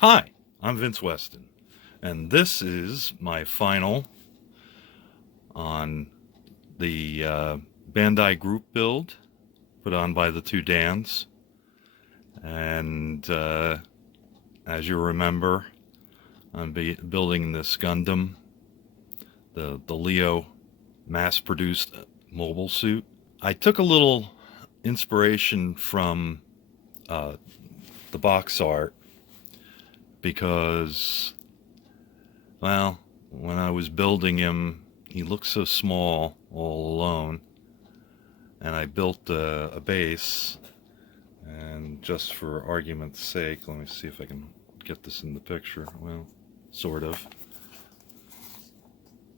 Hi, I'm Vince Weston, and this is my final on the Bandai group build put on by the two Dans. And as you remember, I'm building this Gundam, the Leo mass-produced mobile suit. I took a little inspiration from the box art because, well, when I was building him, he looked so small all alone, and I built a base. And just for argument's sake, let me see if I can get this in the picture. Well, sort of.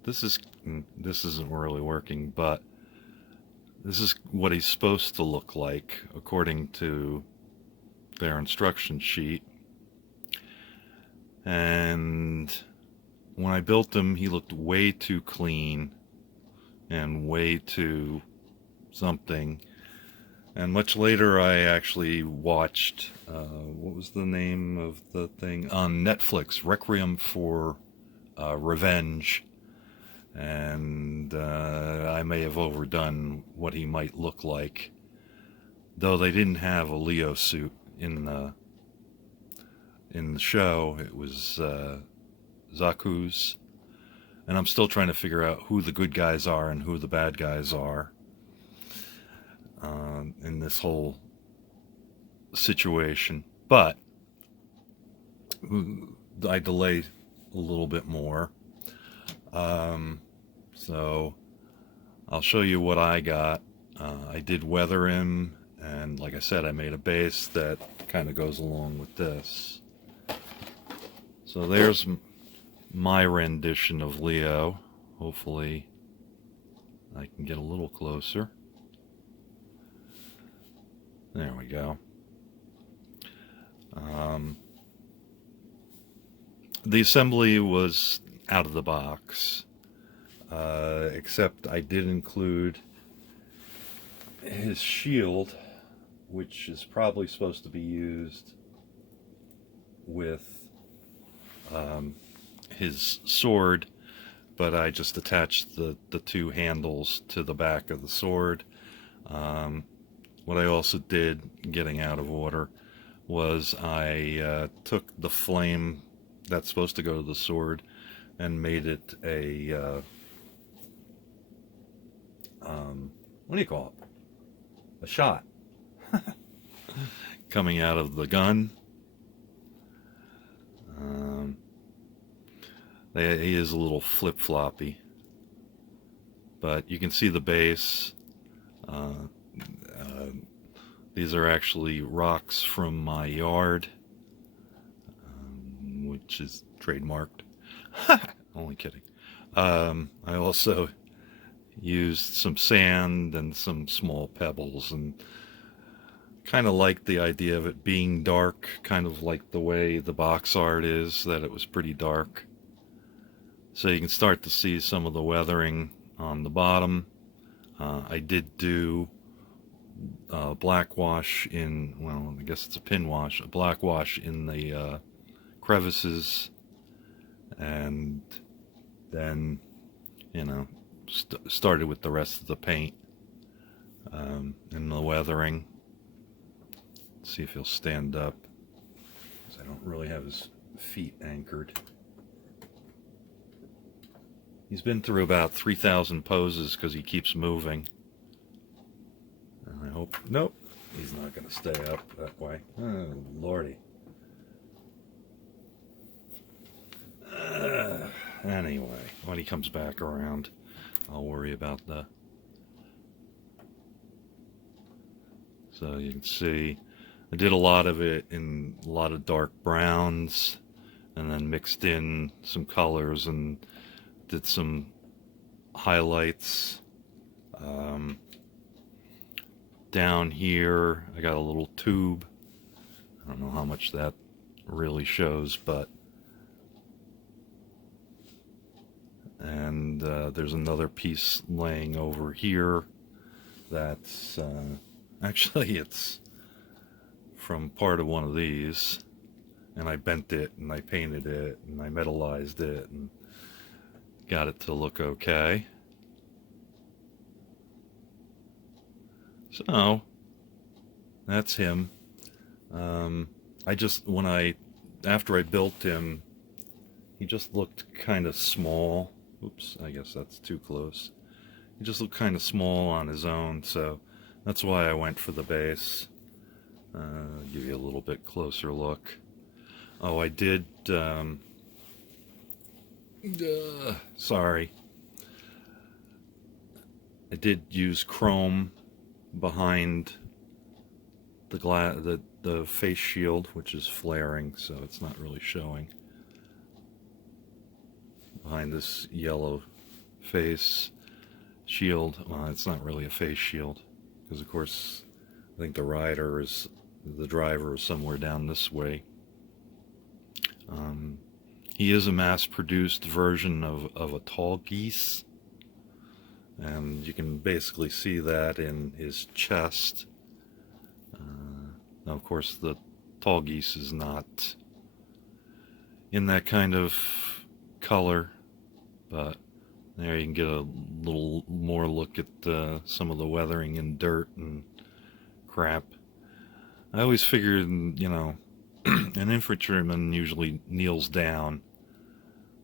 This isn't really working, but this is what he's supposed to look like according to their instruction sheet. And when I built him, he looked way too clean and way too something. And much later, I actually watched, what was the name of the thing? On Netflix, Requiem for Revenge. And I may have overdone what he might look like. Though they didn't have a Leo suit in the show. It was Zaku's. And I'm still trying to figure out who the good guys are and who the bad guys are in this whole situation. But I delayed a little bit more. So I'll show you what I got. I did weather him, and like I said, I made a base that kind of goes along with this. So there's my rendition of Leo. Hopefully I can get a little closer. There we go. The assembly was out of the box, except I did include his shield, which is probably supposed to be used with his sword, but I just attached the two handles to the back of the sword. What I also did, getting out of order, was I took the flame that's supposed to go to the sword and made it a, what do you call it? A shot coming out of the gun. He is a little flip-floppy, but you can see the base. These are actually rocks from my yard, which is trademarked. Only kidding. I also used some sand and some small pebbles, and kind of liked the idea of it being dark, kind of like the way the box art is, that it was pretty dark. So you can start to see some of the weathering on the bottom. I did do black wash in, well, I guess it's a pin wash, a black wash in the crevices, and then, you know, started with the rest of the paint and the weathering. Let's see if he'll stand up, because I don't really have his feet anchored. He's been through about 3,000 poses because he keeps moving. And I hope, nope, he's not going to stay up that way. Oh, lordy. Anyway, when he comes back around, I'll worry about that. So you can see, I did a lot of it in a lot of dark browns, and then mixed in some colors and did some highlights. Down here, I got a little tube. I don't know how much that really shows, but and there's another piece laying over here that's actually it's from part of one of these, and I bent it, and I painted it, and I metallized it, and got it to look okay. So that's him. After I built him, he just looked kind of small. Oops, I guess that's too close. He just looked kind of small on his own, so that's why I went for the base. Give you a little bit closer look. Oh, I did, sorry. I did use chrome behind the face shield, which is flaring, so it's not really showing. Behind this yellow face shield, well, it's not really a face shield, because of course I think the driver is somewhere down this way. He is a mass-produced version of a tall geese, and you can basically see that in his chest. Now, of course, the tall geese is not in that kind of color, but there you can get a little more look at some of the weathering and dirt and crap. I always figured, you know, an infantryman usually kneels down,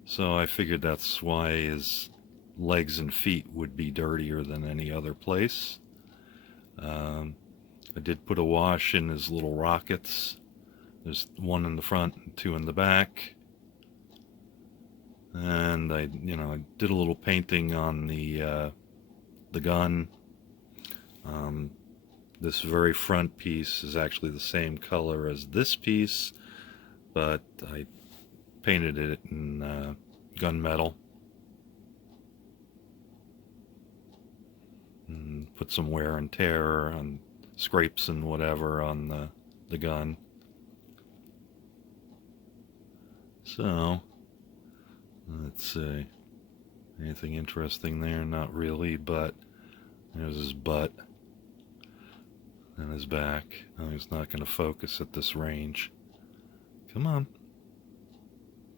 so I figured that's why his legs and feet would be dirtier than any other place. I did put a wash in his little rockets. There's one in the front and two in the back. And I did a little painting on the gun. This very front piece is actually the same color as this piece, but I painted it in gunmetal. And put some wear and tear and scrapes and whatever on the gun. So, let's see. Anything interesting there? Not really, but there's his butt and his back. Oh, he's not going to focus at this range. Come on.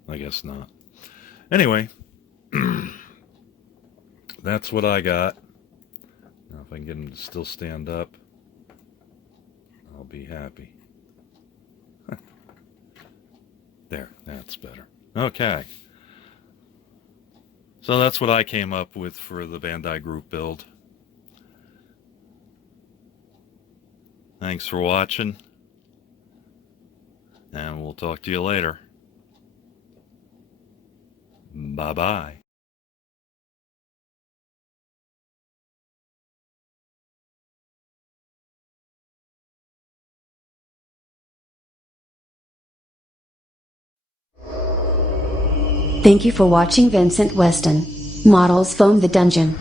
I guess not. Anyway, that's what I got. Now, if I can get him to still stand up, I'll be happy. There, that's better. Okay. So that's what I came up with for the Bandai Group build. Thanks for watching, and we'll talk to you later. Bye-bye. Thank you for watching Vincent Weston. Models Foam the Dungeon.